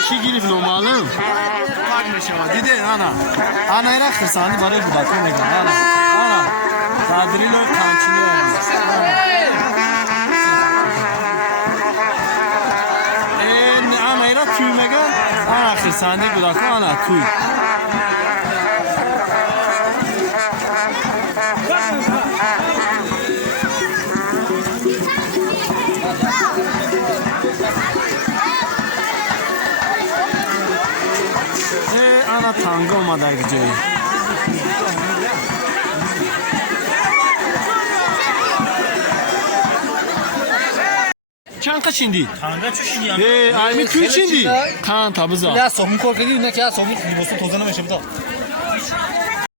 Kişi girip normalim. Dede ana. Ana era kırsani bari bu bakın ne kadar. Ana. Kadrilo kançını. Ana era tüymege. Ana kırsani bu bakın ana tüy. Ana tango olmadan gidiyor. Çanka şimdi. Tanga çüşün ya. Aymi tüy şimdi. Kan tabuza. Ya somun korku değil ne ki ya somun libosu tozunu meşe bu da.